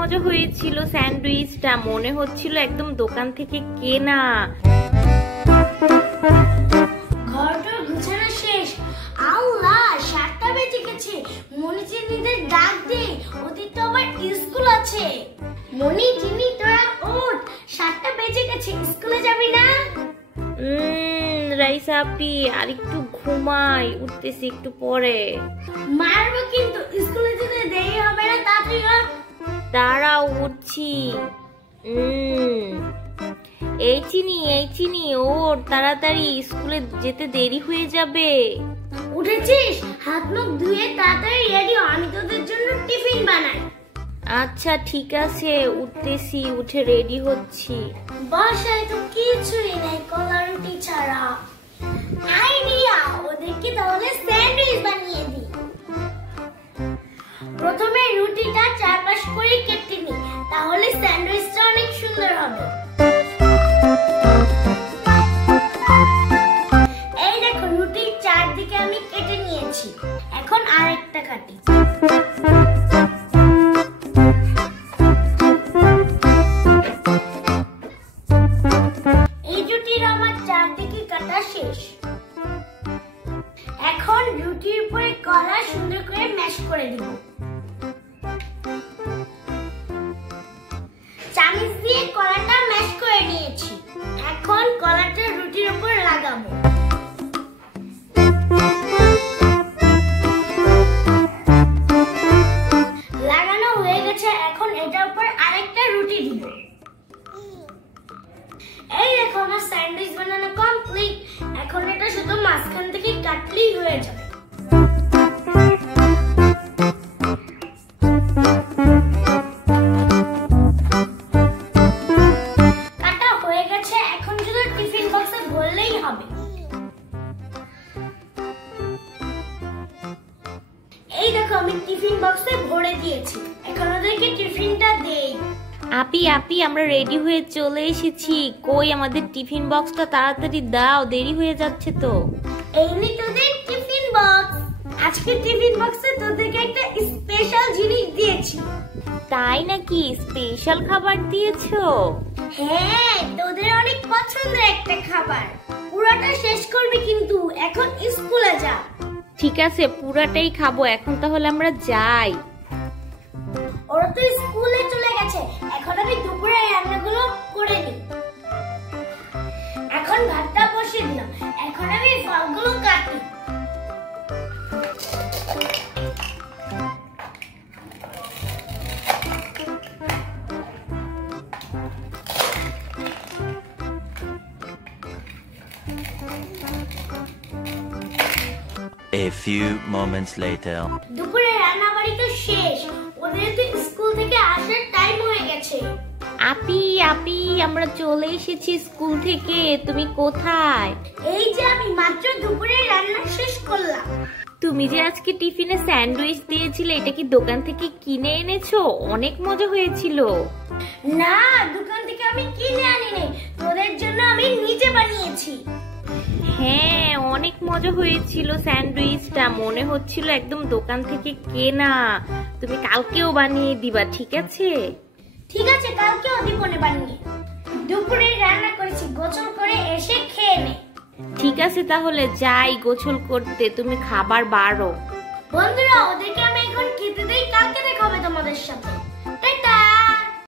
মজা হয়েছিল স্যান্ডউইচটা, মনে হচ্ছিল একদম দোকান থেকে কেনা। ঘরটা গুছানো শেষ। আল্লাহ 7টা বেজে গেছে। মনি চিনিদের ডাক দে, ওদের তো আবার স্কুল আছে। মনি চিনি তোরা ওঠ, 7টা বেজে গেছে, স্কুলে যাবি না? রাইসা আপি আর একটু ঘুমাই, উঠতেছি একটু পরে। মারবো কিন্তু, স্কুলে যেতে দেরি হবে না, তাড়াতাড়ি ওঠ। দাঁড়াও উঠছি। এই চিনি ওর, তাড়াতাড়ি, স্কুলে যেতে দেরি হয়ে যাবে। উঠেছিস? হাত মুখ ধুয়ে তাড়াতাড়ি রেডি হ, আমি তোদের জন্য টিফিন বানাই। আচ্ছা ঠিক আছে, উঠতেছি, উঠে রেডি হচ্ছি। বাসায় তো কিছুই নাই কলা রুটি ছাড়া। আইডিয়া, ওদেরকে তাহলে স্যান্ডউইচ বানিয়ে দিই। প্রথমে রুটিটা চারপাশ করে কেটে নিই, তাহলে স্যান্ডউইচটা অনেক সুন্দর হবে। এই দেখো, রুটির চারদিকে আমি কেটে নিয়েছি। এখন আরেকটা কাটি। এই রুটির আমার চারদিকে কাটা শেষ। এখন রুটির উপরে কলা সুন্দর করে ম্যাশ করে দিব। চামচ দিয়ে কলাটা ম্যাশ করে নিয়েছি। এখন কলাটা রুটির উপর লাগাবো। লাগানো হয়ে গেছে, এখন এটার উপর আরেকটা রুটি দিব। এই দেখো, আমার স্যান্ডউইচ বানানো কমপ্লিট। এখন এটা শুধু মাঝখান থেকে কাটলেই হয়ে যাবে। কাটা হয়ে গেছে, এখন শুধু টিফিন বক্সে ভরলেই হবে। এই দেখো, আমি টিফিন বক্সে ভরে দিয়েছি। এখন ওদেরকে টিফিনটা দেই। আপি আমরা রেডি হয়ে চলে এসেছি। কই আমাদের টিফিন বক্সটা, তাড়াতাড়ি দাও, দেরি হয়ে যাচ্ছে তো। এই নে তোদের টিফিন বক্স। আজকে টিফিন বক্সে তোদেরকে একটা স্পেশাল জিনিস দিয়েছি। তাই নাকি? স্পেশাল খাবার দিয়েছো? হ্যাঁ, তোদের অনেক পছন্দের একটা খাবার। পুরোটা শেষ করবি কিন্তু, এখন স্কুলে যা। ঠিক আছে, পুরাটাই খাবো। এখন তাহলে আমরা যাই। ওরা তো স্কুলে চলে গেছে। এখন আমি দুপুরের রান্নাগুলো করে দিই। এখন ভাতটা বসিয়ে দিলাম। এখন আমি ফলগুলো কাটি। A few moments later. দুপুরের রান্না বাড়ি তো শেষ। ওদের তো স্কুল থেকে আসার টাইম হয়ে গেছে। আপি আমরা চলে এসেছি স্কুল থেকে। তুমি কোথায়? এই যে আমি মাত্র দুপুরের রান্না শেষ করলাম। তুমি যে আজকে টিফিনে স্যান্ডউইচ দিয়েছিলে, এটা কি দোকান থেকে কিনে এনেছো? অনেক মজা হয়েছিল। না, দোকান থেকে আমি কিনে আনিনি, তোদের জন্য আমি নিজে বানিয়েছি। হ্যাঁ, অনেক মজা হয়েছিল স্যান্ডউইচটা, মনে হচ্ছিল একদম দোকান থেকে কেনা। তুমি কালকেও বানিয়ে দিবা, ঠিক আছে? ঠিক আছে, কালকেও দিবনে বানিয়ে। দুপুরে রান্না করেছি, গোসল করে এসে খেয়ে নে। ঠিক আছে, তাহলে যাই গোসল করতে, তুমি খাবার বাড়ো। বন্ধুরা, ওদেরকে আমি এখন খেতে দেই, কালকে দেখা হবে তোমাদের সাথে।